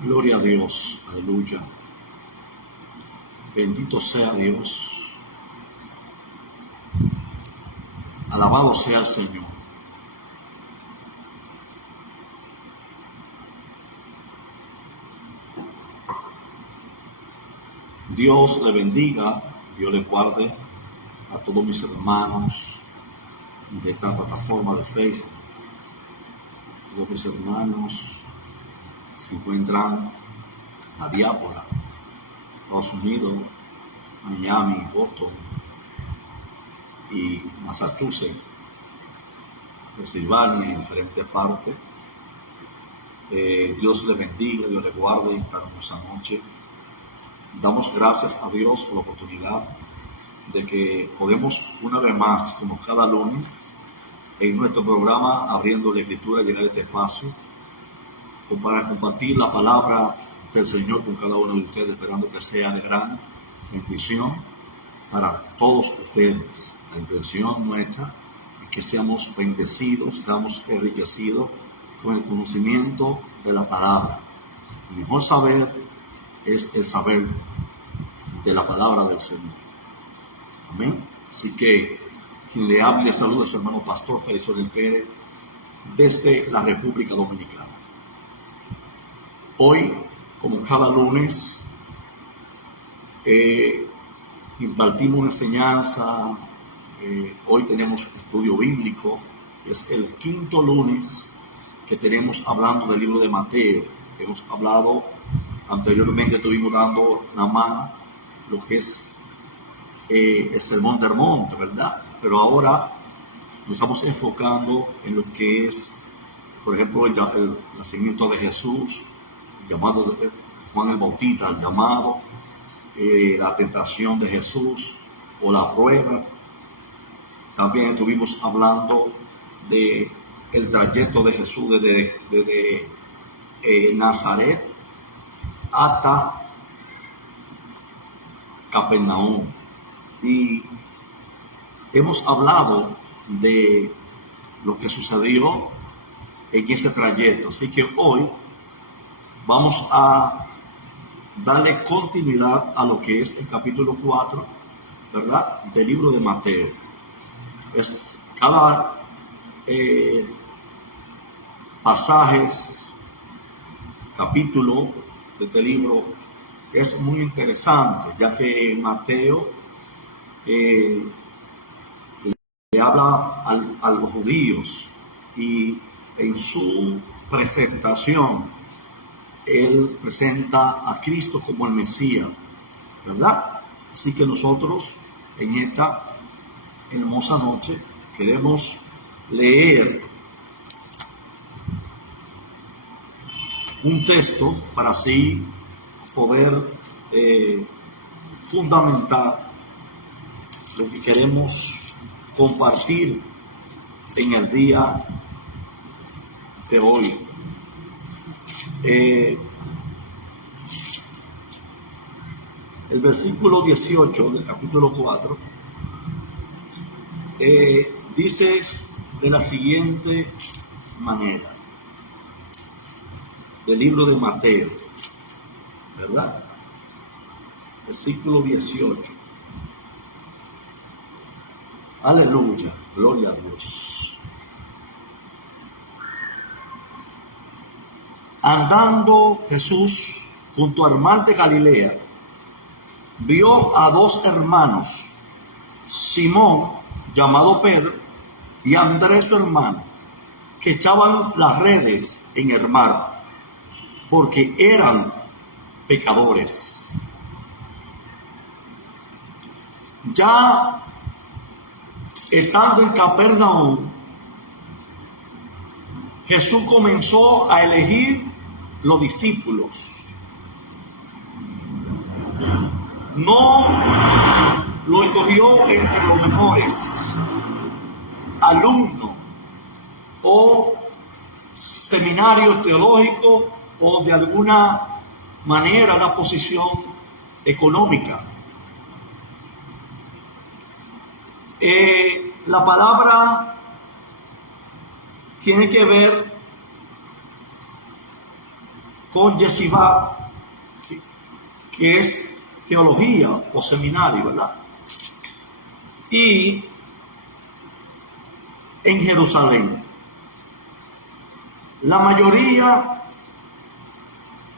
Gloria a Dios, aleluya. Bendito sea Dios. Alabado sea el Señor. Dios le bendiga, Dios le guarde a todos mis hermanos de esta plataforma de Facebook, todos mis hermanos que se encuentran en la diáspora, Estados Unidos, Miami, Boston y Massachusetts, Pensilvania y en diferentes partes. Dios le bendiga, Dios le guarde en esta hermosa noche. Damos gracias a Dios por la oportunidad de que podemos una vez más, como cada lunes, en nuestro programa Abriendo la Escritura, llegar a este espacio para compartir la palabra del Señor con cada uno de ustedes, esperando que sea de gran bendición para todos ustedes. La intención nuestra es que seamos bendecidos, seamos enriquecidos con el conocimiento de la palabra. El mejor saber es el saber de la palabra del Señor. Amén. Así que quien le hable, saluda a su hermano pastor Félix Pérez desde la República Dominicana. Hoy, como cada lunes, impartimos una enseñanza. Hoy tenemos estudio bíblico. Es el quinto lunes que tenemos hablando del libro de Mateo. Hemos hablado anteriormente, estuvimos dando nada más lo que es el sermón del monte, ¿verdad? Pero ahora nos estamos enfocando en lo que es, por ejemplo, el nacimiento de Jesús, el llamado de Juan el Bautista, el llamado, la tentación de Jesús o la prueba. También estuvimos hablando de el trayecto de Jesús desde Nazaret hasta Capernaum, y hemos hablado de lo que sucedió en ese trayecto. Así que hoy vamos a darle continuidad a lo que es el capítulo 4, ¿verdad?, del libro de Mateo. Cada pasajes, capítulo de este libro es muy interesante, ya que Mateo le habla a los judíos, y en su presentación él presenta a Cristo como el Mesías, ¿verdad? Así que nosotros en esta hermosa noche queremos leer un texto para así poder fundamentar lo que queremos compartir en el día de hoy. El versículo 18 del capítulo 4 dice de la siguiente manera, del libro de Mateo, ¿verdad? Versículo 18. Aleluya, gloria a Dios. Andando Jesús junto al mar de Galilea, vio a dos hermanos, Simón, llamado Pedro, y Andrés su hermano, que echaban las redes en el mar, porque eran pecadores. Ya estando en Capernaum, Jesús comenzó a elegir los discípulos. No lo escogió entre los mejores alumnos o seminario teológico o de alguna manera una posición económica. La palabra tiene que ver con Yeshiva, que es teología o seminario, ¿verdad? Y en Jerusalén. La mayoría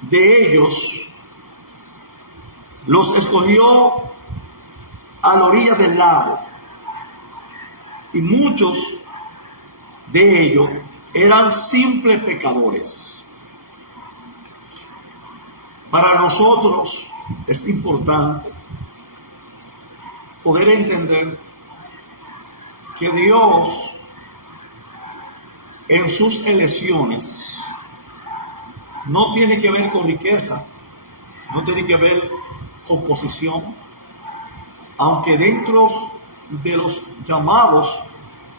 de ellos los escogió a la orilla del lago, y muchos de ellos eran simples pecadores. Para nosotros es importante poder entender que Dios en sus elecciones no tiene que ver con riqueza, no tiene que ver con posición, aunque dentro de los llamados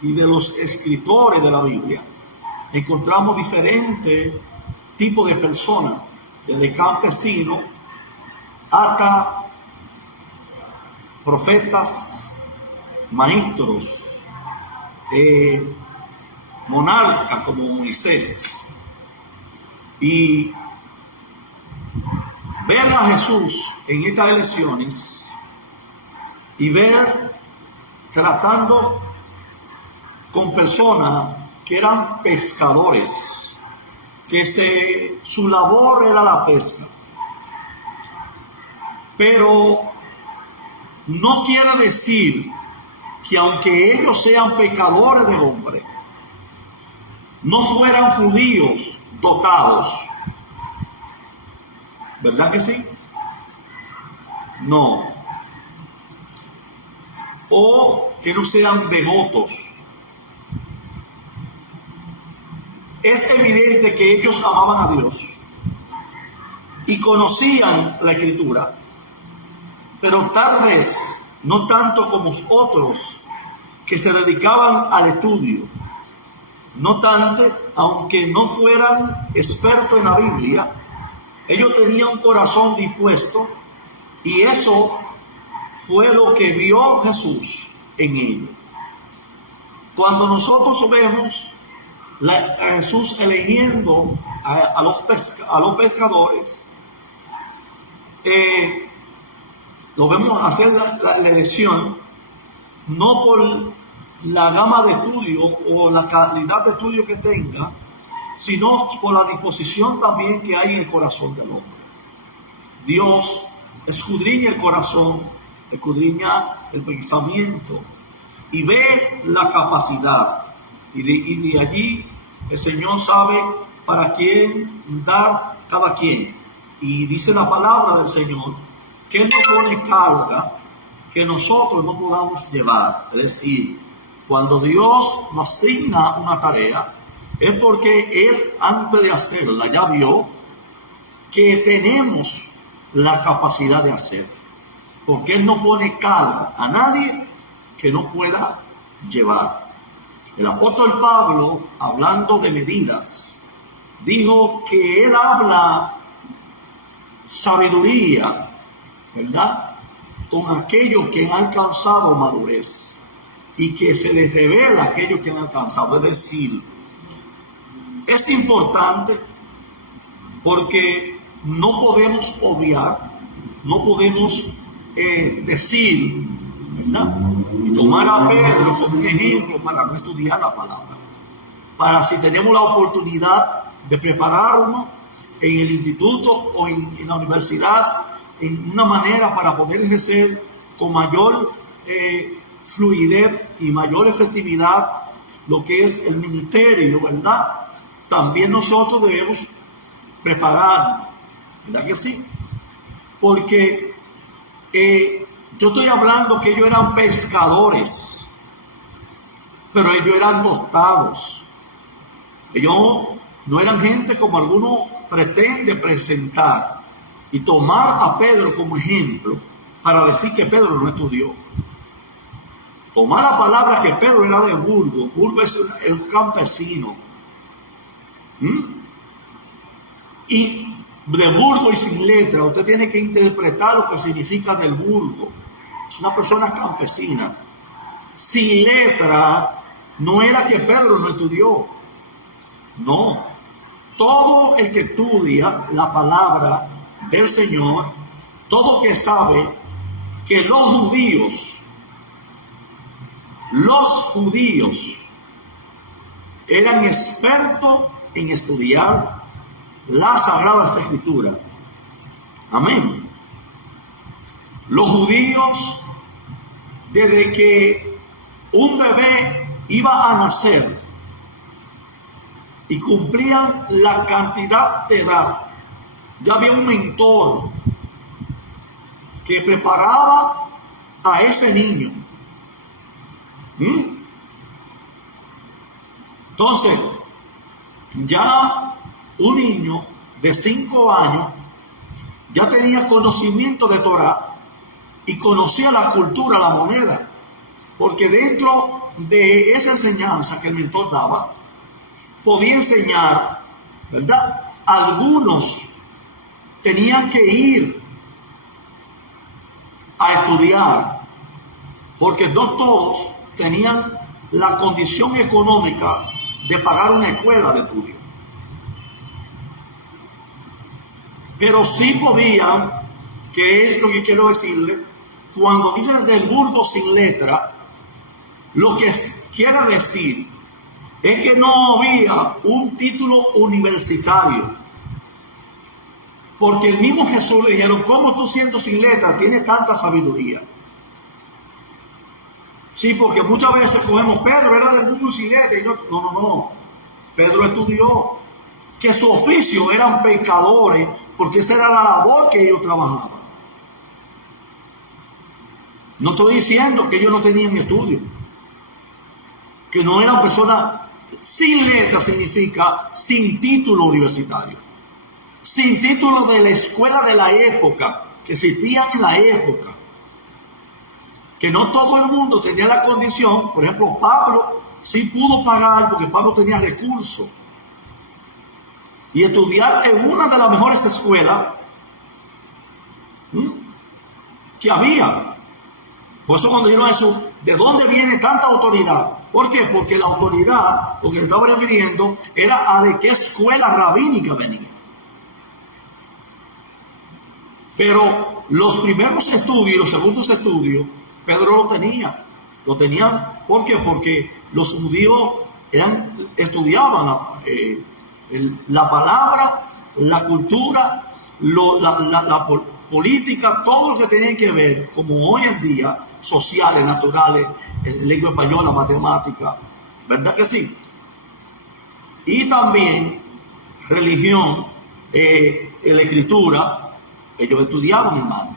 y de los escritores de la Biblia encontramos diferentes tipos de personas, desde campesinos hasta profetas, maestros, monarcas como Moisés. Y ver a Jesús en estas elecciones y ver tratando con personas que eran pescadores, que su labor era la pesca, pero no quiere decir que aunque ellos sean pecadores del hombre, no fueran judíos dotados. ¿Verdad que sí? No. O que no sean devotos. Es evidente que ellos amaban a Dios y conocían la Escritura, pero tal vez no tanto como otros que se dedicaban al estudio. No tanto, aunque no fueran expertos en la Biblia, ellos tenían un corazón dispuesto, y eso fue lo que vio Jesús en ellos. Cuando nosotros vemos a Jesús eligiendo a los pescadores, lo vemos hacer la elección no por la gama de estudio o la calidad de estudio que tenga, sino por la disposición también que hay en el corazón del hombre. Dios escudriña el corazón, escudriña el pensamiento y ve la capacidad, y de allí el Señor sabe para quién dar cada quien. Y dice la palabra del Señor que Él no pone carga que nosotros no podamos llevar. Es decir, cuando Dios nos asigna una tarea, es porque Él, antes de hacerla, ya vio que tenemos la capacidad de hacer. Porque Él no pone carga a nadie que no pueda llevar. El apóstol Pablo, hablando de medidas, dijo que él habla sabiduría, ¿verdad?, con aquellos que han alcanzado madurez, y que se les revela a aquellos que han alcanzado. Es decir, es importante porque no podemos obviar, no podemos decir, ¿verdad?, y tomar a Pedro como un ejemplo para no estudiar la palabra, para si tenemos la oportunidad de prepararnos en el instituto o en la universidad en una manera para poder ejercer con mayor fluidez y mayor efectividad lo que es el ministerio, ¿verdad? También nosotros debemos prepararnos, ¿verdad que sí? Porque yo estoy hablando que ellos eran pescadores, pero ellos eran dotados. Ellos no eran gente como algunos pretenden presentar y tomar a Pedro como ejemplo para decir que Pedro no estudió. Tomar la palabra que Pedro era de Burgos. Burgos es un campesino. Y de Burgos y sin letra, usted tiene que interpretar lo que significa del Burgos. Es una persona campesina. Sin letra no era que Pedro no estudió. No. todo el que estudia la palabra del Señor, todo que sabe que los judíos eran expertos en estudiar las Sagradas Escrituras. Amén. Los judíos, desde que un bebé iba a nacer y cumplían la cantidad de edad, ya había un mentor que preparaba a ese niño. Entonces, ya un niño de 5 años ya tenía conocimiento de Torah y conocía la cultura, la moneda, porque dentro de esa enseñanza que el mentor daba, podía enseñar, ¿verdad? Algunos tenían que ir a estudiar, porque no todos tenían la condición económica de pagar una escuela de estudio. Pero sí podían, que es lo que quiero decirle, cuando dicen del burdo sin letra, lo que quiere decir es que no había un título universitario. Porque el mismo Jesús le dijeron, ¿cómo tú siendo sin letra tienes tanta sabiduría? Sí, porque muchas veces cogemos, Pedro era del mundo sin letra, y no. Pedro estudió, que su oficio eran pescadores, porque esa era la labor que ellos trabajaban. No estoy diciendo que ellos no tenían estudio, que no eran personas sin letra, significa sin título universitario, sin título de la escuela de la época, que existían en la época, que no todo el mundo tenía la condición. Por ejemplo, Pablo sí pudo pagar, porque Pablo tenía recursos, y estudiar en una de las mejores escuelas que había. Por eso cuando dijeron eso, ¿de dónde viene tanta autoridad? ¿Por qué? Porque la autoridad, lo que se estaba refiriendo, era a de qué escuela rabínica venía. Pero los primeros estudios, los segundos estudios, Pedro lo tenía. Lo tenían, ¿por qué? Porque los judíos estudiaban la palabra, la cultura, la política, todo lo que tenía que ver, como hoy en día, sociales, naturales, lengua española, matemática, ¿verdad que sí? Y también religión, la escritura, ellos estudiaban, hermano.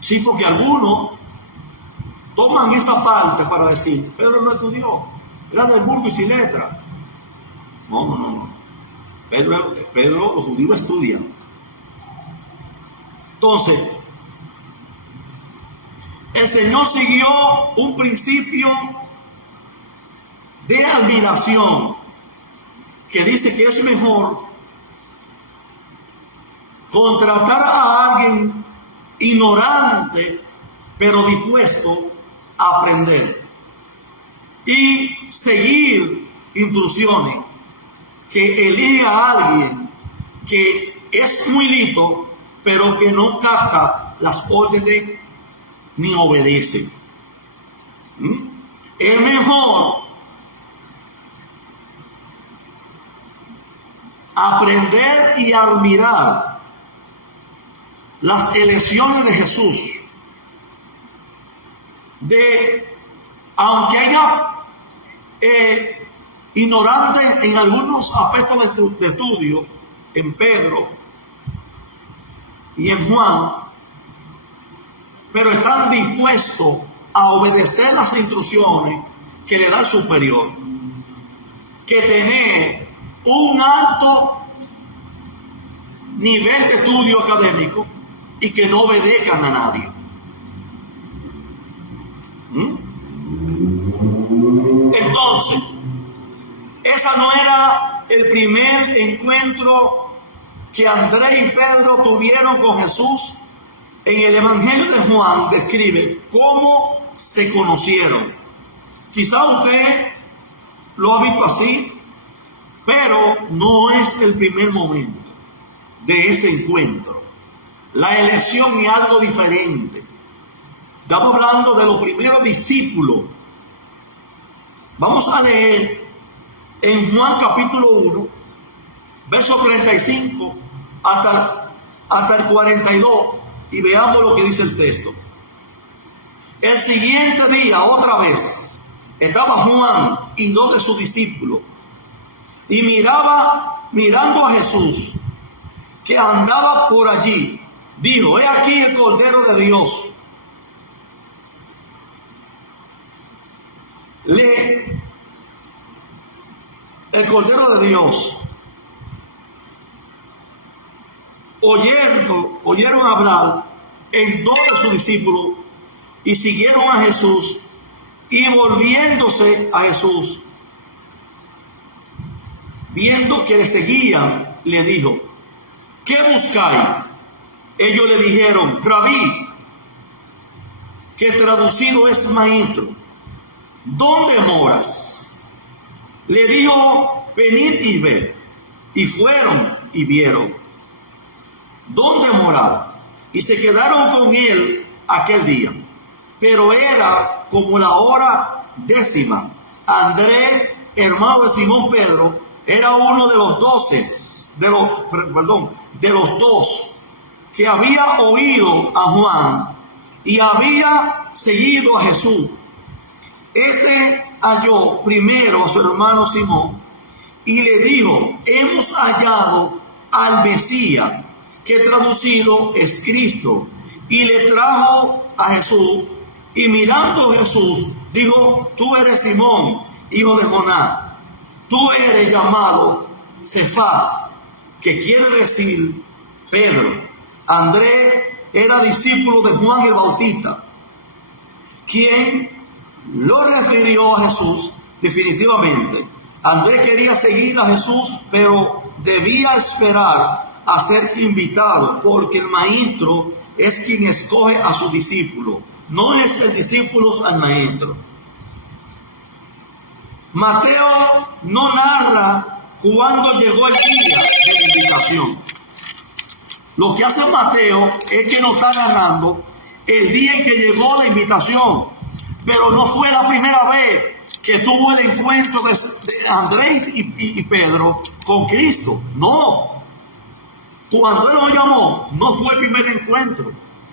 Sí, porque algunos toman esa parte para decir, Pedro no estudió, era del burdo y sin letra. No. Pedro, los judíos estudian. Entonces, el Señor siguió un principio de admiración que dice que es mejor contratar a alguien ignorante pero dispuesto a aprender y seguir instrucciones, que elige a alguien que es muy listo pero que no capta las órdenes ni obedece. Es mejor aprender y admirar las elecciones de Jesús, aunque haya ignorante en algunos aspectos de estudio, en Pedro y en Juan, pero están dispuestos a obedecer las instrucciones que le da el superior, que tener un alto nivel de estudio académico y que no obedezcan a nadie. Entonces, esa no era el primer encuentro que Andrés y Pedro tuvieron con Jesús. En el Evangelio de Juan describe cómo se conocieron. Quizá usted lo ha visto así, Pero no es el primer momento de ese encuentro. La elección es algo diferente. Estamos hablando de los primeros discípulos. Vamos a leer en Juan capítulo 1, verso 35 hasta el 42, y veamos lo que dice el texto. El siguiente día, otra vez, estaba Juan y dos de sus discípulos, y mirando a Jesús, que andaba por allí, dijo: he aquí el Cordero de Dios. El Cordero de Dios. Oyeron hablar en dos de sus discípulos y siguieron a Jesús, y volviéndose a Jesús, viendo que le seguían, le dijo: ¿qué buscáis? Ellos le dijeron: Rabí, que traducido es maestro, ¿dónde moras? Le dijo: venid y ved. Y fueron y vieron dónde moraba, y se quedaron con él aquel día. Pero era como la hora 10. Andrés, hermano de Simón Pedro, era uno de los 12, de los dos que había oído a Juan y había seguido a Jesús. Este halló primero a su hermano Simón y le dijo: hemos hallado al Mesías, que traducido es Cristo. Y le trajo a Jesús, y mirando a Jesús, dijo: tú eres Simón, hijo de Jonás, tú eres llamado Cefá, que quiere decir Pedro. Andrés era discípulo de Juan el Bautista, quien lo refirió a Jesús. Definitivamente, Andrés quería seguir a Jesús, pero debía esperar a ser invitado, porque el maestro es quien escoge a su discípulo, no es el discípulo al maestro. Mateo no narra cuándo llegó el día de la invitación. Lo que hace Mateo es que nos está narrando el día en que llegó la invitación, pero no fue la primera vez que tuvo el encuentro de Andrés y Pedro con Cristo. No. Cuando él lo llamó, no fue el primer encuentro.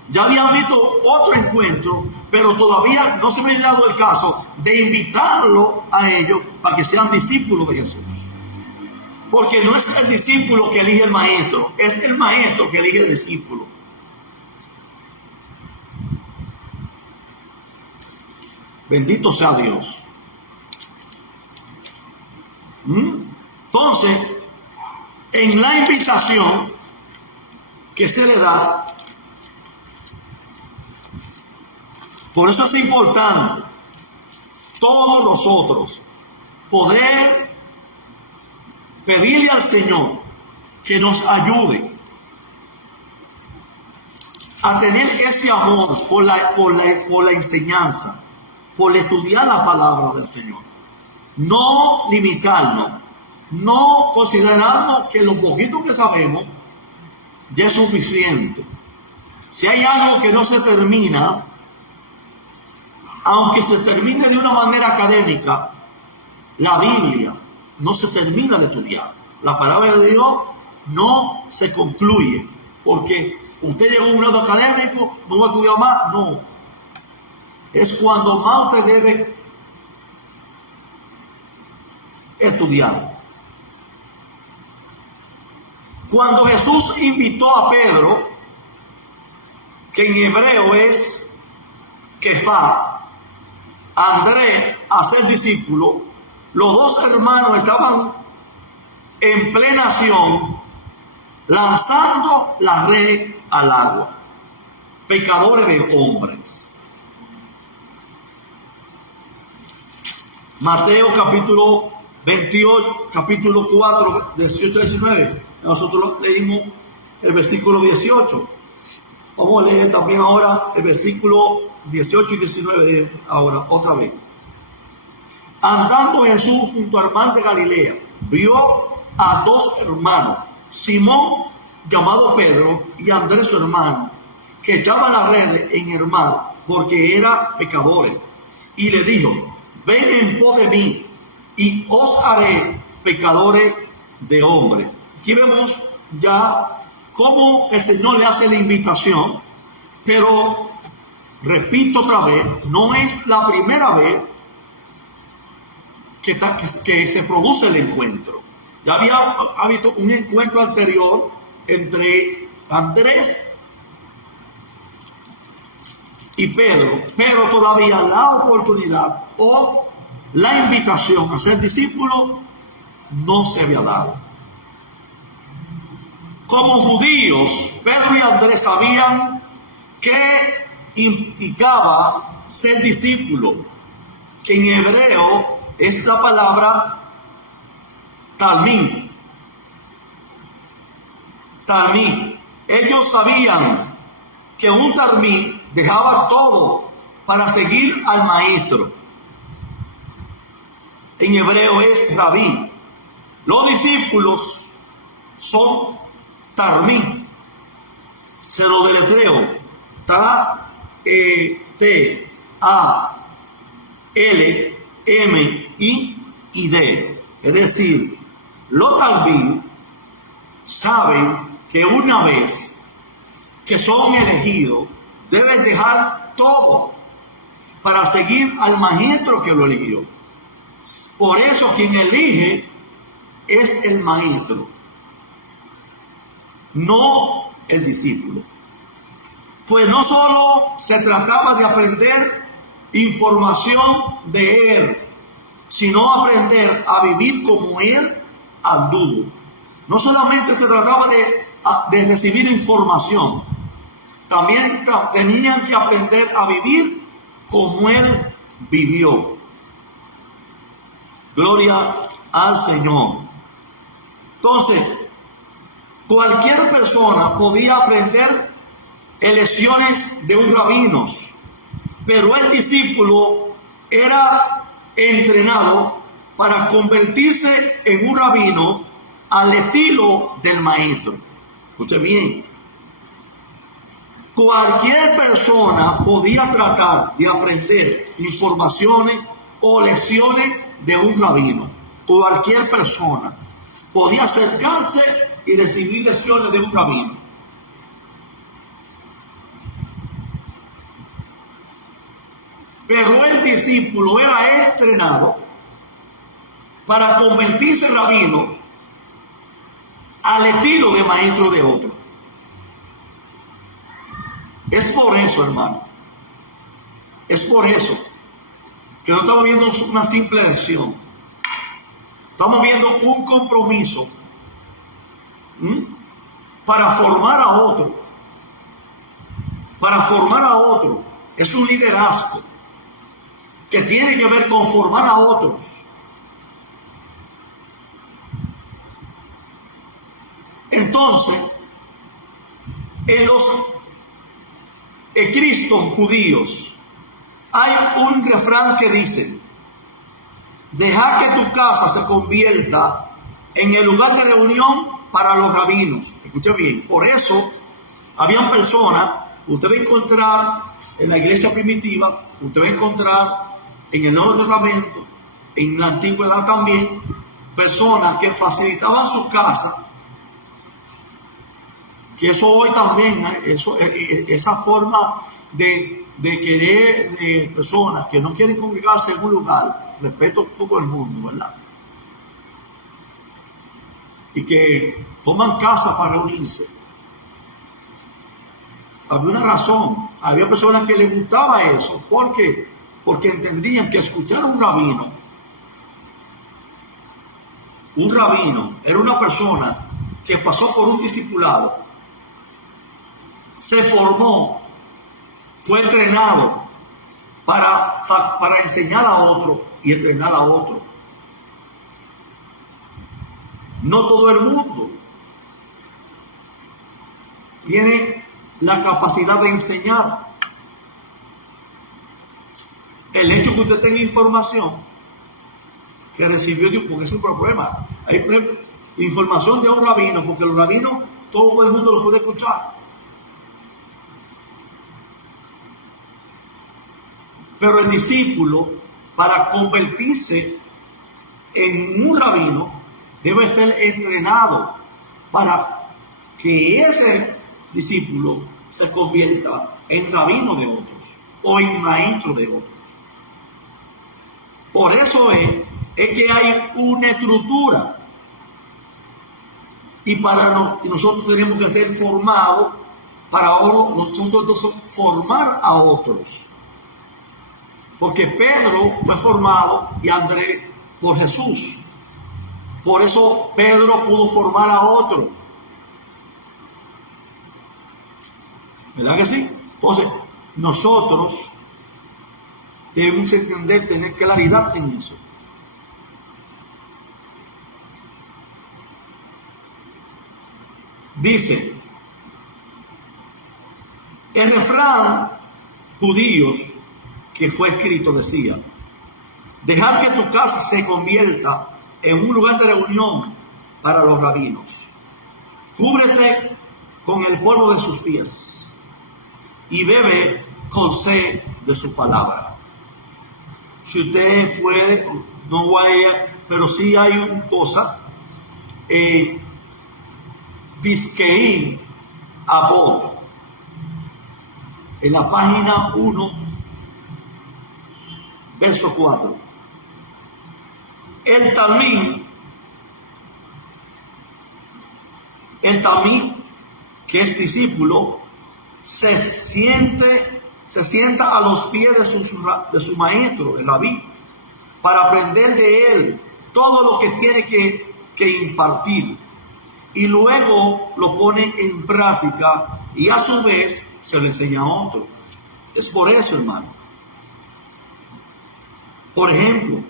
Ya habían visto otro encuentro, pero todavía no se me había dado el caso de invitarlo a ellos para que sean discípulos de Jesús. Porque no es el discípulo que elige el maestro, es el maestro que elige el discípulo. Bendito sea Dios. Entonces, en la invitación que se le da, por eso es importante todos nosotros poder pedirle al Señor que nos ayude a tener ese amor por la enseñanza, por estudiar la palabra del Señor. No limitarnos, no considerarnos que lo poquito que sabemos ya es suficiente. Si hay algo que no se termina, aunque se termine de una manera académica, la Biblia no se termina de estudiar. La palabra de Dios no se concluye, porque usted llegó a un grado académico, no va a estudiar más. No, es cuando más usted debe estudiar. Cuando Jesús invitó a Pedro, que en hebreo es Kefá, a Andrés a ser discípulo, los dos hermanos estaban en plena acción, lanzando la red al agua. Pecadores de hombres. Mateo capítulo 28, capítulo 4, 18 a 19. Nosotros leímos el versículo 18. Vamos a leer también ahora el versículo 18 y 19 ahora, otra vez. Andando Jesús junto al mar de Galilea, vio a dos hermanos, Simón, llamado Pedro, y Andrés su hermano, que echaban las redes en el mar, porque eran pecadores. Y le dijo: ven en pos de mí, y os haré pescadores de hombres. Aquí vemos ya cómo el Señor le hace la invitación, pero repito otra vez, no es la primera vez que se produce el encuentro. Ya había habido un encuentro anterior entre Andrés y Pedro, pero todavía la oportunidad o la invitación a ser discípulo no se había dado. Como judíos, Pedro y Andrés sabían que implicaba ser discípulo, que en hebreo es la palabra talmid. Talmid. Ellos sabían que un talmid dejaba todo para seguir al maestro. En hebreo es rabí. Los discípulos son talmid. Se lo deletreo: T-A-L-M-I-D. Es decir, los talmid saben que una vez que son elegidos, deben dejar todo para seguir al maestro que lo eligió. Por eso quien elige es el maestro, no el discípulo. Pues no solo se trataba de aprender información de él, sino aprender a vivir como él anduvo. No solamente se trataba de recibir información, también tenían que aprender a vivir como él vivió. Gloria al Señor. Entonces, cualquier persona podía aprender lecciones de un rabino, pero el discípulo era entrenado para convertirse en un rabino al estilo del maestro. Escuche bien. Cualquier persona podía tratar de aprender informaciones o lecciones de un rabino. Cualquier persona podía acercarse y recibir lecciones de un rabino. Pero el discípulo era entrenado para convertirse en rabino al estilo de maestro de otro. Es por eso, hermano, es por eso que no estamos viendo una simple lección. Estamos viendo un compromiso para formar a otro. Para formar a otro. Es un liderazgo que tiene que ver con formar a otros. Entonces, en los Cristos judíos hay un refrán que dice: deja que tu casa se convierta en el lugar de reunión para los rabinos. Escucha bien, por eso habían personas, usted va a encontrar en la iglesia primitiva, usted va a encontrar en el Nuevo Testamento, en la Antigüedad también, personas que facilitaban su casa. Que eso hoy también, esa forma de querer personas que no quieren congregarse en un lugar, respeto a todo el mundo, ¿verdad? Y que toman casa para reunirse. Había una razón, había personas que les gustaba eso. ¿Por qué? Porque entendían que escuchar a un rabino era una persona que pasó por un discipulado, se formó, fue entrenado para enseñar a otro y entrenar a otro. No todo el mundo tiene la capacidad de enseñar. El hecho que usted tenga información que recibió Dios, porque ese es un problema. Hay información de un rabino, porque los rabinos todo el mundo lo puede escuchar. Pero el discípulo, para convertirse en un rabino, debe ser entrenado para que ese discípulo se convierta en rabino de otros o en maestro de otros. Por eso es que hay una estructura. Y nosotros tenemos que ser formados para nosotros formar a otros. Porque Pedro fue formado y Andrés por Jesús. Por eso Pedro pudo formar a otro. ¿Verdad que sí? Entonces, nosotros debemos entender, tener claridad en eso. Dice, el refrán judíos que fue escrito decía, dejar que tu casa se convierta en un lugar de reunión para los rabinos. Cúbrete con el polvo de sus pies y bebe con sed de su palabra. Si usted puede, no vaya, pero sí hay una cosa, Pisqueí Abod, en la página 1, verso 4. El Talmid, que es discípulo, se sienta a los pies de su maestro, el rabí, para aprender de él todo lo que tiene que impartir. Y luego lo pone en práctica y a su vez se le enseña a otro. Es por eso, hermano. Por ejemplo,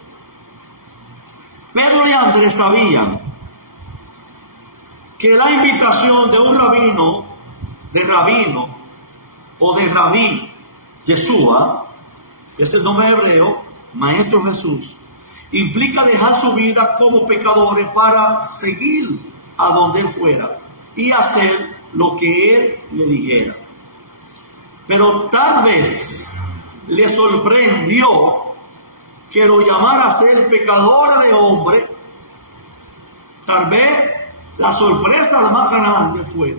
Pedro y Andrés sabían que la invitación de un rabino o de rabí, Yeshua, que es el nombre hebreo, Maestro Jesús, implica dejar su vida como pecadores para seguir a donde él fuera y hacer lo que él le dijera. Pero tal vez le sorprendió que lo llamara a ser pecador de hombre. Tal vez la sorpresa más grande fue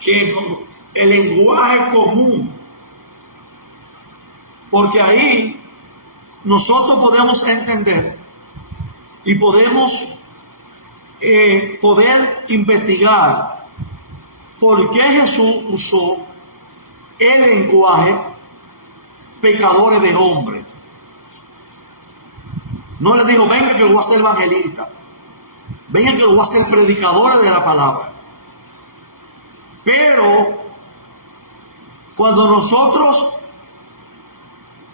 que el lenguaje común, porque ahí nosotros podemos entender y podemos poder investigar por qué Jesús usó el lenguaje pecadores de hombres. No le digo, venga que lo voy a hacer evangelista, venga que lo voy a hacer predicador de la palabra. Pero cuando nosotros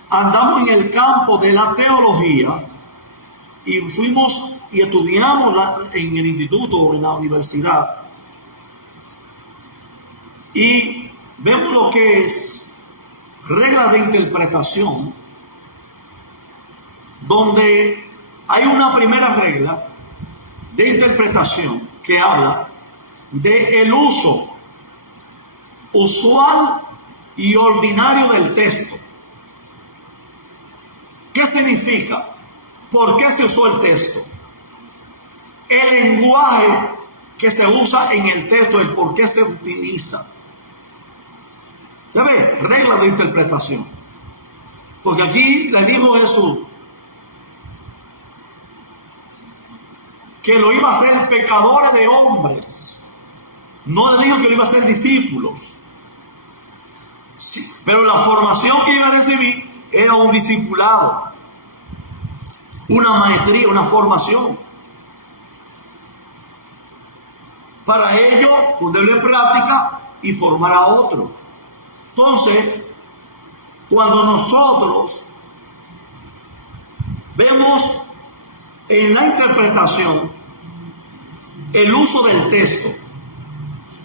andamos en el campo de la teología y fuimos y estudiamos en el instituto o en la universidad y vemos lo que es reglas de interpretación, donde hay una primera regla de interpretación que habla de el uso usual y ordinario del texto. ¿Qué significa? ¿Por qué se usó el texto? El lenguaje que se usa en el texto, el por qué se utiliza. ¿Ya ve? Reglas de interpretación. Porque aquí le dijo Jesús que lo iba a hacer pecadores de hombres. No le dijo que lo iba a hacer discípulos. Sí, pero la formación que iba a recibir era un discipulado, una maestría, una formación. Para ello, ponerlo en práctica y formar a otro. Entonces, cuando nosotros vemos en la interpretación el uso del texto,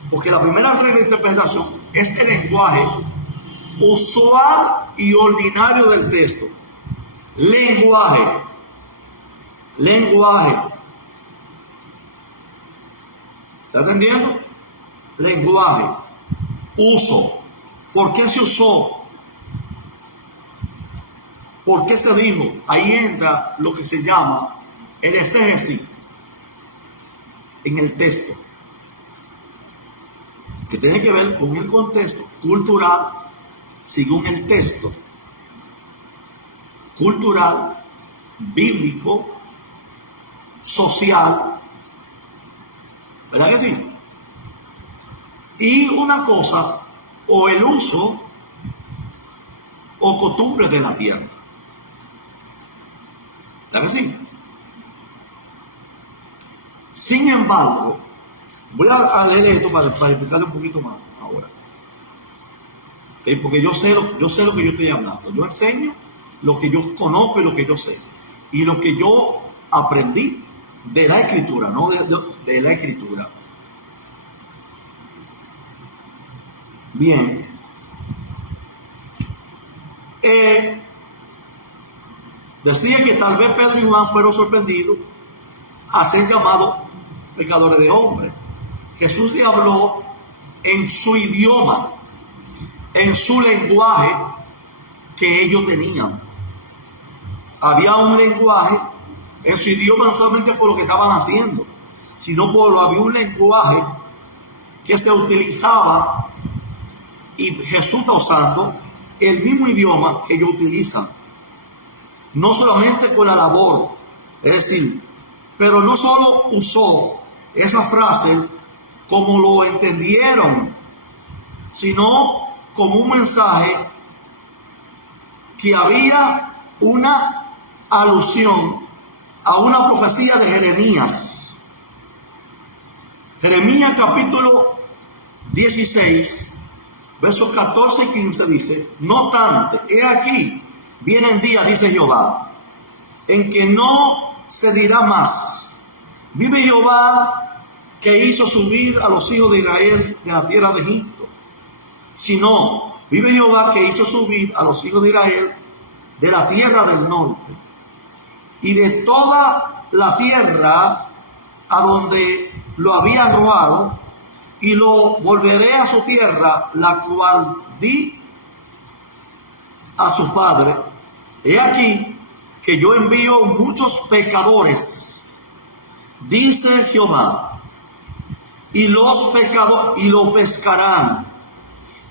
porque la primera regla de interpretación es el lenguaje usual y ordinario del texto. Lenguaje. Lenguaje. ¿Está entendiendo? Lenguaje. Uso. ¿Por qué se usó? ¿Por qué se dijo? Ahí entra lo que se llama el exégesis en el texto, que tiene que ver con el contexto cultural, según el texto cultural, bíblico, social, ¿verdad que sí? Y una cosa, o el uso o costumbres de la tierra, ¿verdad que sí? Sin embargo, voy a leer esto para explicarle un poquito más ahora. Porque yo sé lo que yo estoy hablando. Yo enseño lo que yo conozco y lo que yo sé. Y lo que yo aprendí de la escritura, no de la escritura. Bien. Decía que tal vez Pedro y Juan fueron sorprendidos a ser llamados pecadores de hombres. Jesús le habló en su idioma, en su lenguaje que ellos tenían. Había un lenguaje en su idioma, no solamente por lo que estaban haciendo, sino había un lenguaje que se utilizaba, y Jesús está usando el mismo idioma que ellos utilizan, no solamente con la labor, es decir, pero no solo usó esa frase como lo entendieron, sino como un mensaje que había una alusión a una profecía de Jeremías. Jeremías capítulo 16, versos 14 y 15 dice: no obstante, he aquí, vienen días, dice Jehová, en que no se dirá más, vive Jehová que hizo subir a los hijos de Israel de la tierra de Egipto, sino vive Jehová que hizo subir a los hijos de Israel de la tierra del norte y de toda la tierra a donde lo había arrojado, y lo volveré a su tierra, la cual di a su padre. He aquí que yo envío muchos pecadores, dice Jehová, y los pescarán,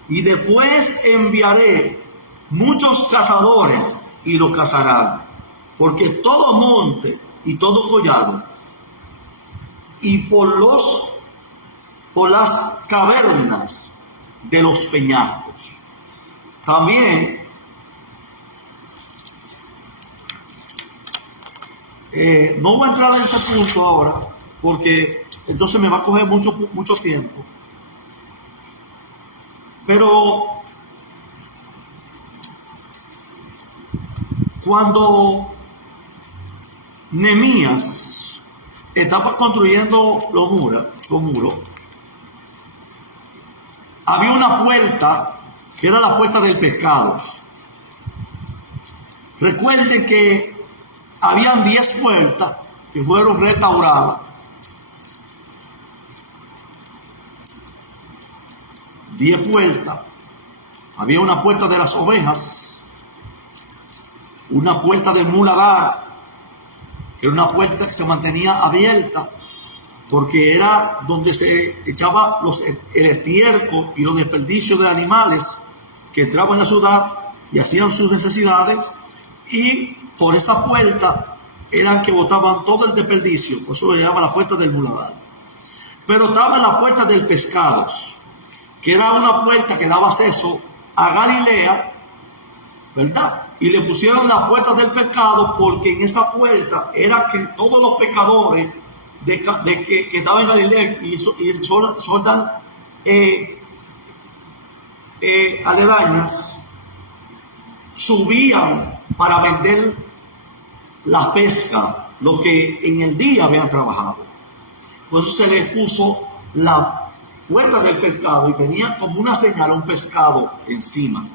y después enviaré muchos cazadores y lo cazarán, porque todo monte y todo collado y por las cavernas de los peñascos. También no voy a entrar en ese punto ahora, porque entonces me va a coger mucho tiempo. Pero cuando Nehemías estaba construyendo los muros, había una puerta que era la puerta del pescado. Recuerden que habían 10 puertas que fueron restauradas. 10 puertas. Había una puerta de las ovejas, una puerta del muladar, que era una puerta que se mantenía abierta porque era donde se echaba el estiércol y los desperdicios de animales que entraban en la ciudad y hacían sus necesidades, y por esa puerta eran que botaban todo el desperdicio. Por eso se llama la puerta del muladar. Pero estaba la puerta del pescado, que era una puerta que daba acceso a Galilea, ¿verdad? Y le pusieron la puerta del pescado porque en esa puerta era que todos los pecadores que estaban en Galilea y Jordán aledañas subían para vender la pesca, lo que en el día habían trabajado. Por eso se les puso la puerta del pescado y tenía como una señal un pescado encima.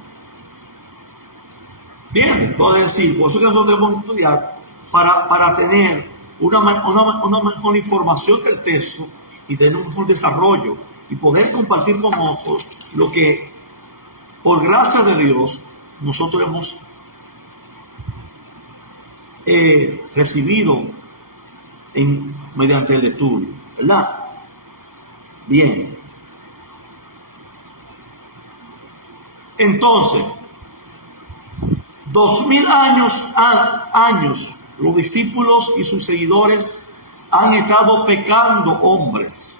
Bien, puedo decir, por eso que nosotros debemos estudiar para tener una mejor información del texto y tener un mejor desarrollo y poder compartir con otros lo que por gracia de Dios nosotros hemos recibido mediante el estudio, ¿verdad? Bien. Entonces, 2000 años, los discípulos y sus seguidores han estado pecando hombres,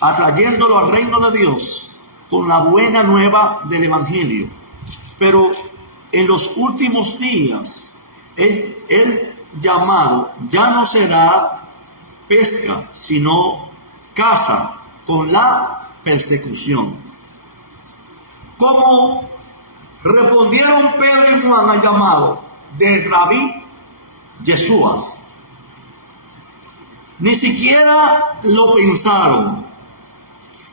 atrayéndolo al reino de Dios con la buena nueva del Evangelio. Pero en los últimos días, el llamado ya no será pesca, sino caza con la persecución. Como respondieron Pedro y Juan al llamado del Rabí Yeshua, ni siquiera lo pensaron,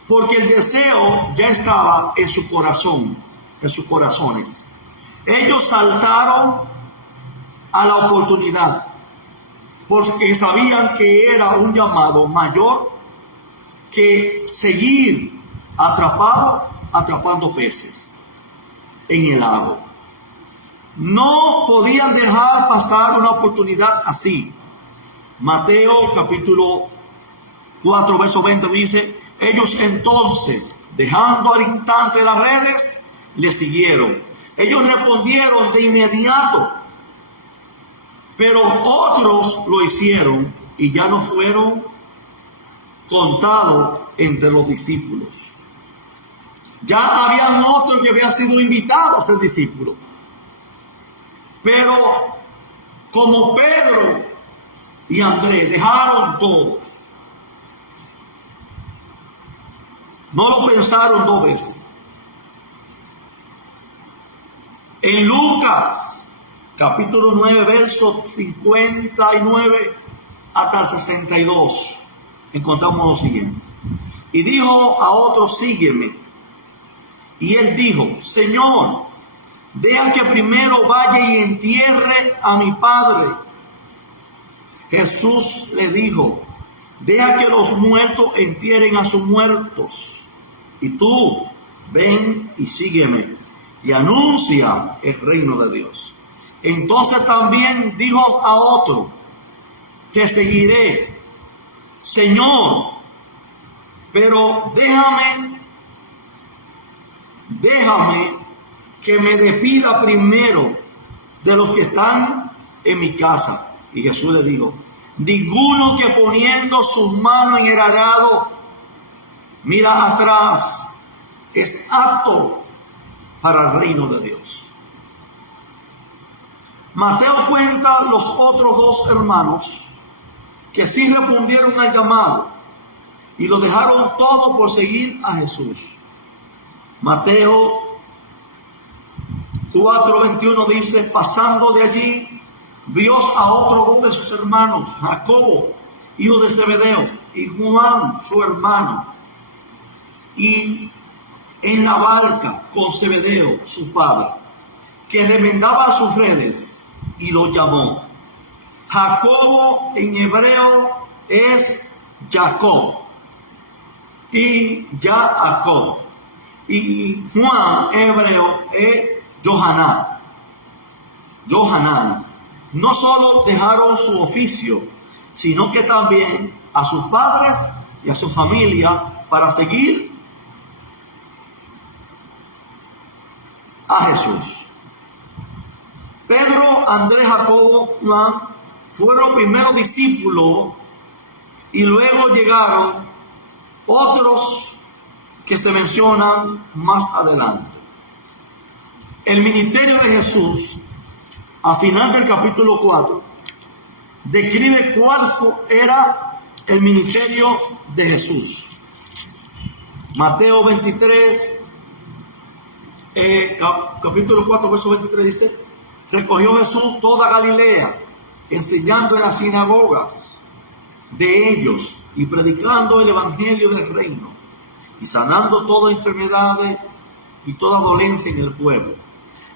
porque el deseo ya estaba en su corazón, en sus corazones. Ellos saltaron a la oportunidad, porque sabían que era un llamado mayor que seguir atrapando peces en el lago. No podían dejar pasar una oportunidad así. Mateo capítulo 4 verso 20 dice: ellos entonces, dejando al instante las redes, le siguieron. Ellos respondieron de inmediato, pero otros lo hicieron y ya no fueron contados entre los discípulos. Ya habían otros que habían sido invitados a ser discípulos. Pero como Pedro y Andrés dejaron todos, no lo pensaron dos veces. En Lucas capítulo 9 versos 59 hasta 62 encontramos lo siguiente: y dijo a otro: sígueme. Y él dijo: Señor, deja que primero vaya y entierre a mi padre. Jesús le dijo: deja que los muertos entierren a sus muertos, y tú ven y sígueme y anuncia el reino de Dios. Entonces también dijo a otro: te seguiré, Señor, pero déjame que me despida primero de los que están en mi casa. Y Jesús le dijo: ninguno que poniendo sus manos en el arado mira atrás es apto para el reino de Dios. Mateo cuenta los otros dos hermanos que sí respondieron al llamado y lo dejaron todo por seguir a Jesús. Mateo 4:21 dice: pasando de allí, vio a otros dos de sus hermanos, Jacobo, hijo de Zebedeo, y Juan, su hermano, y en la barca con Zebedeo, su padre, que remendaba sus redes, y lo llamó. Jacobo en hebreo es Jacob, y Jacob, y Juan en hebreo es Johanán. No solo dejaron su oficio, sino que también a sus padres y a su familia para seguir a Jesús. Pedro, Andrés, Jacobo, Juan fueron los primeros discípulos y luego llegaron otros que se mencionan más adelante. El ministerio de Jesús, a final del capítulo 4, describe cuál era el ministerio de Jesús. Mateo 23, capítulo 4, verso 23 dice: recorrió Jesús toda Galilea, enseñando en las sinagogas de ellos y predicando el evangelio del reino y sanando toda enfermedad y toda dolencia en el pueblo.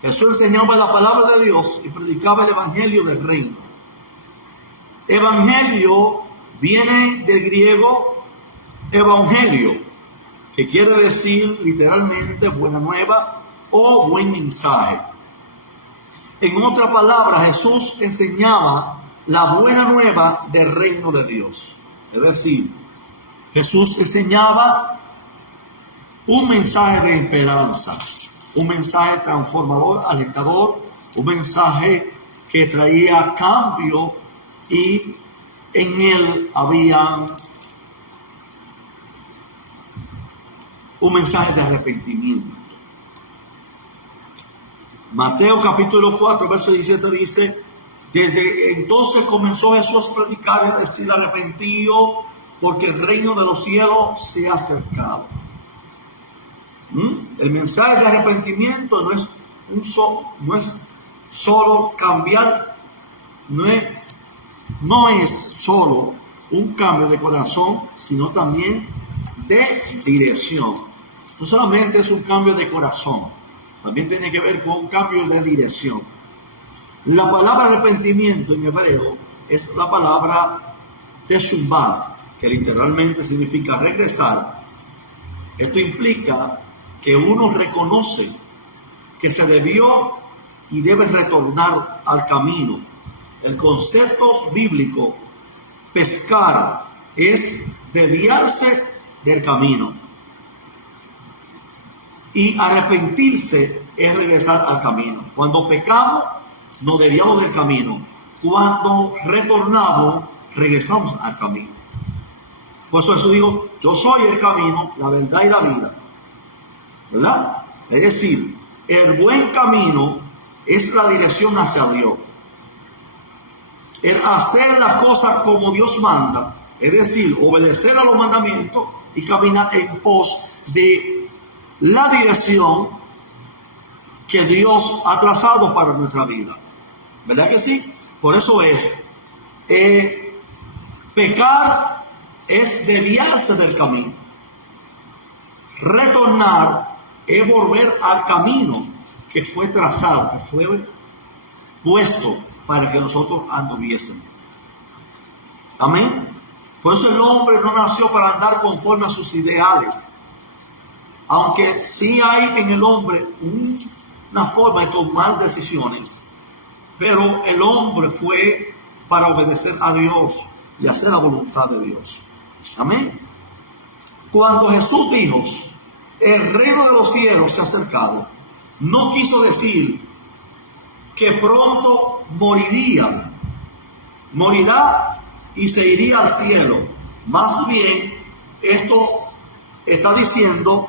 Jesús enseñaba la palabra de Dios y predicaba el evangelio del reino. Evangelio viene del griego evangelio, que quiere decir literalmente buena nueva o buen mensaje. En otra palabra, Jesús enseñaba la buena nueva del reino de Dios. Es decir, Jesús enseñaba un mensaje de esperanza, un mensaje transformador, alentador, un mensaje que traía cambio, y en él había un mensaje de arrepentimiento. Mateo capítulo 4, verso 17 dice: desde entonces comenzó Jesús a predicar y a decir: arrepentido, porque el reino de los cielos se ha acercado. El mensaje de arrepentimiento no es solo cambiar, no es solo un cambio de corazón, sino también de dirección. No solamente es un cambio de corazón, también tiene que ver con un cambio de dirección. La palabra arrepentimiento en hebreo es la palabra teshuvah, que literalmente significa regresar. Esto implica que uno reconoce que se debió y debe retornar al camino. El concepto bíblico pescar es desviarse del camino, y arrepentirse es regresar al camino. Cuando pecamos, nos desviamos del camino. Cuando retornamos, regresamos al camino. Por eso Jesús dijo: yo soy el camino, la verdad y la vida, ¿verdad? Es decir, el buen camino es la dirección hacia Dios. El hacer las cosas como Dios manda, es decir, obedecer a los mandamientos y caminar en pos de la dirección que Dios ha trazado para nuestra vida. ¿Verdad que sí? Por eso es, pecar es desviarse del camino. Retornar es volver al camino que fue trazado, que fue puesto para que nosotros anduviésemos. Amén. Por eso el hombre no nació para andar conforme a sus ideales. Aunque sí hay en el hombre una forma de tomar decisiones, pero el hombre fue para obedecer a Dios y hacer la voluntad de Dios. Amén. Cuando Jesús dijo: el reino de los cielos se ha acercado, no quiso decir que pronto morirá y se iría al cielo. Más bien, esto está diciendo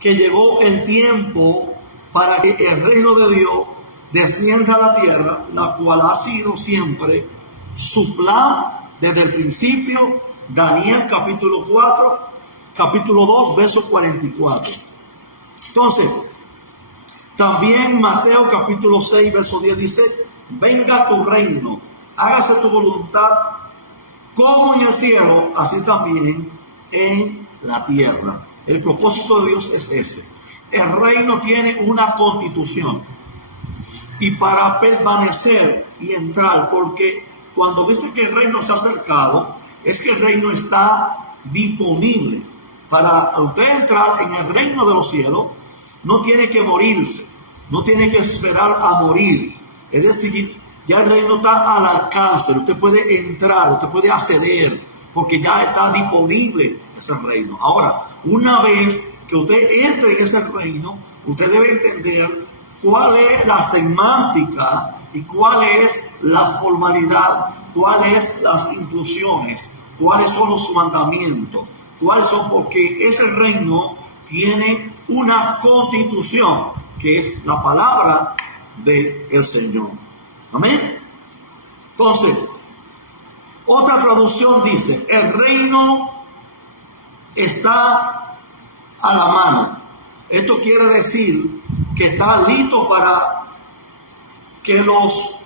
que llegó el tiempo para que el reino de Dios descienda a la tierra, la cual ha sido siempre su plan desde el principio. Daniel capítulo 4, capítulo 2, verso 44. Entonces, también Mateo capítulo 6, verso 10 dice: venga tu reino, hágase tu voluntad, como en el cielo, así también en la tierra. El propósito de Dios es ese. El reino tiene una constitución, y para permanecer y entrar, porque cuando dice que el reino se ha acercado, es que el reino está disponible. Para usted entrar en el reino de los cielos, no tiene que morirse, no tiene que esperar a morir. Es decir, ya el reino está al alcance, usted puede entrar, usted puede acceder, porque ya está disponible ese reino. Ahora, una vez que usted entre en ese reino, usted debe entender cuál es la semántica y cuál es la formalidad, cuáles son las inclusiones, cuáles son los mandamientos, cuáles son, porque ese reino tiene una constitución, que es la palabra del Señor. Amén. Entonces, otra traducción dice: el reino está a la mano. Esto quiere decir que está listo para que los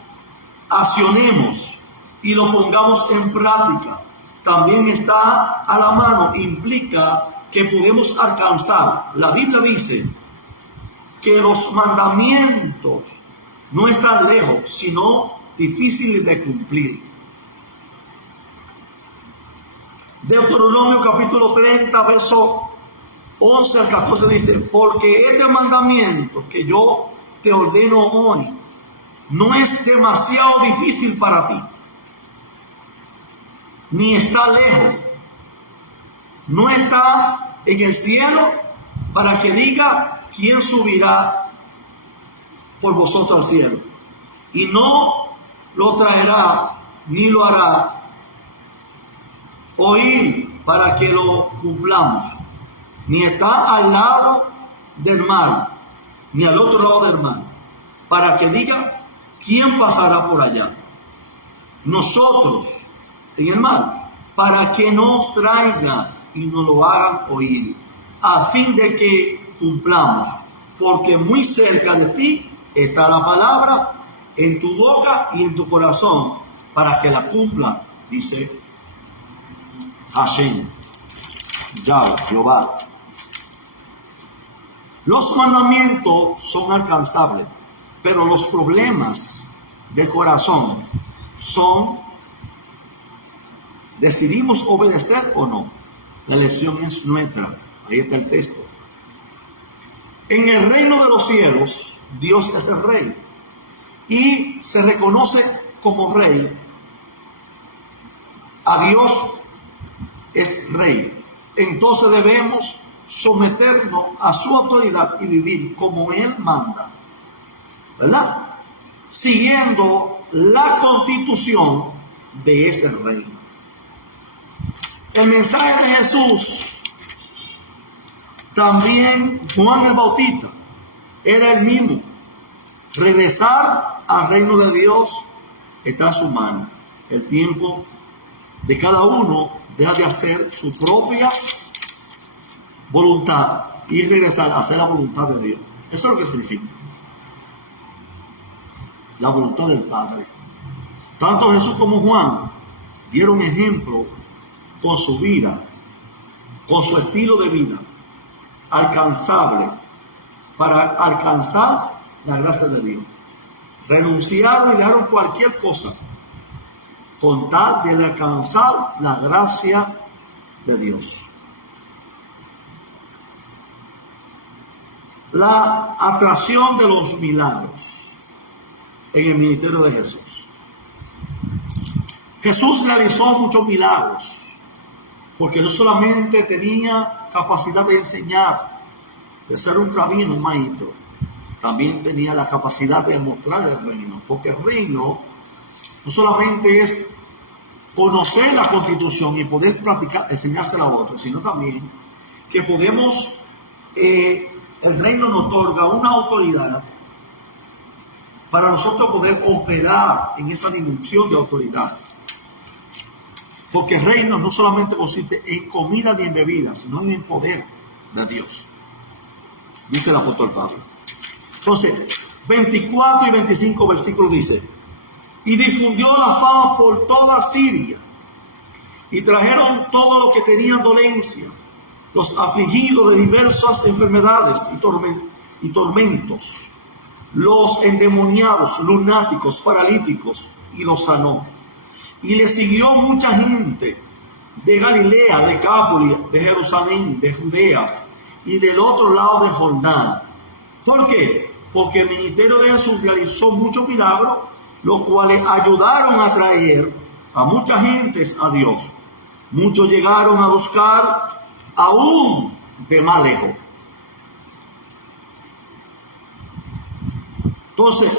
accionemos y lo pongamos en práctica. También está a la mano, implica que podemos alcanzar. La Biblia dice que los mandamientos no están lejos, sino difíciles de cumplir. Deuteronomio capítulo 30, verso 11 al 14 dice: porque este mandamiento que yo te ordeno hoy no es demasiado difícil para ti, ni está lejos, no está en el cielo, para que diga quién subirá por vosotros al cielo, y no lo traerá ni lo hará oír para que lo cumplamos, ni está al lado del mar, ni al otro lado del mar, para que diga quién pasará por allá. Nosotros en el mar, para que nos traiga y nos lo hagan oír, a fin de que cumplamos, porque muy cerca de ti está la palabra, en tu boca y en tu corazón, para que la cumpla, dice Hashem, Yahweh, Jehová. Los mandamientos son alcanzables, pero los problemas del corazón son: ¿decidimos obedecer o no? La elección es nuestra. Ahí está el texto. En el reino de los cielos, Dios es el rey y se reconoce como rey. A Dios es rey. Entonces debemos someternos a su autoridad y vivir como Él manda, ¿verdad? Siguiendo la constitución de ese reino. El mensaje de Jesús, también Juan el Bautista, era el mismo. Regresar al reino de Dios está en su mano. El tiempo de cada uno deja de hacer su propia voluntad y regresar a hacer la voluntad de Dios. Eso es lo que significa la voluntad del Padre. Tanto Jesús como Juan dieron ejemplo con su vida, con su estilo de vida alcanzable, para alcanzar la gracia de Dios. Renunciaron y dejaron cualquier cosa con tal de alcanzar la gracia de Dios. La atracción de los milagros en el ministerio de Jesús. Jesús realizó muchos milagros, porque no solamente tenía capacidad de enseñar, de ser un rabino, un maestro, también tenía la capacidad de mostrar el reino, porque el reino no solamente es conocer la Constitución y poder practicar, enseñársela a otros, sino también que podemos, el reino nos otorga una autoridad para nosotros poder operar en esa dimensión de autoridad. Porque el reino no solamente consiste en comida ni en bebida, sino en el poder de Dios, dice el apóstol Pablo. Entonces, 24 y 25 versículos dice: y difundió la fama por toda Siria, y trajeron todo lo que tenían dolencia, los afligidos de diversas enfermedades y tormentos, los endemoniados, lunáticos, paralíticos, y los sanó. Y le siguió mucha gente de Galilea, de Cápula, de Jerusalén, de Judeas y del otro lado de Jordán. ¿Por qué? Porque el ministerio de Jesús realizó muchos milagros, los cuales ayudaron a traer a mucha gente a Dios. Muchos llegaron a buscar aún de más lejos. Entonces,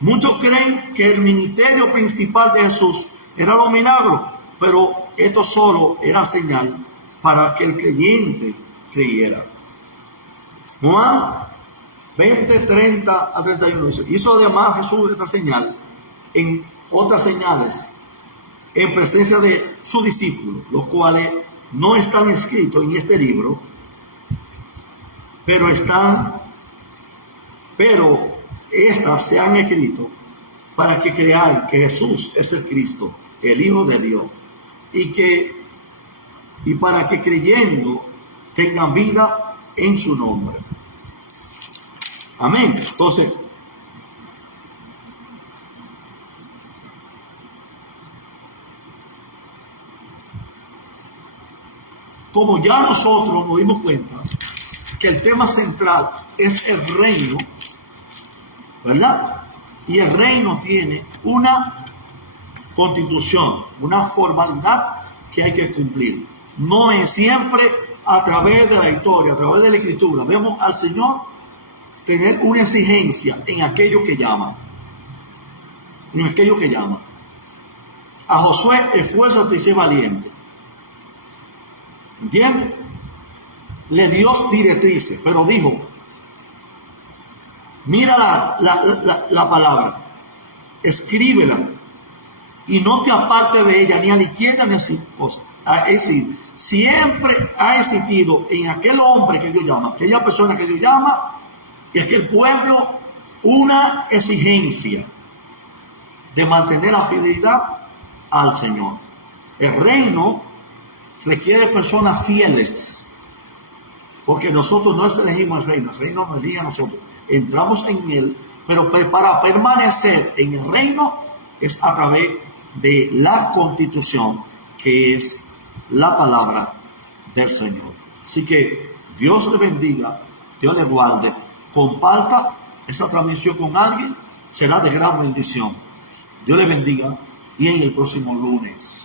muchos creen que el ministerio principal de Jesús era los milagros, pero esto solo era señal para que el creyente creyera. Juan 20, 30 a 31 dice: hizo además Jesús esta señal en otras señales en presencia de sus discípulos, los cuales no están escritos en este libro, pero estas se han escrito para que crean que Jesús es el Cristo, el Hijo de Dios, y para que creyendo tengan vida en su nombre. Amén. Entonces, como ya nosotros nos dimos cuenta que el tema central es el reino, ¿verdad? Y el reino tiene una constitución, una formalidad que hay que cumplir. No es siempre a través de la historia, a través de la escritura. Vemos al Señor tener una exigencia en aquello que llama. En aquello que llama. A Josué, esfuérzate y sé valiente. ¿Entiendes? Le dio directrices, pero dijo, mira la palabra, escríbela y no te apartes de ella ni a la izquierda ni a la es decir, siempre ha existido en aquel hombre que Dios llama, aquella persona que Dios llama, es que el pueblo, una exigencia de mantener la fidelidad al Señor. El reino requiere personas fieles, porque nosotros no elegimos el reino nos elige a nosotros. Entramos en él, pero para permanecer en el reino es a través de la constitución, que es la palabra del Señor. Así que Dios le bendiga, Dios le guarde, comparta esa transmisión con alguien, será de gran bendición. Dios le bendiga y en el próximo lunes.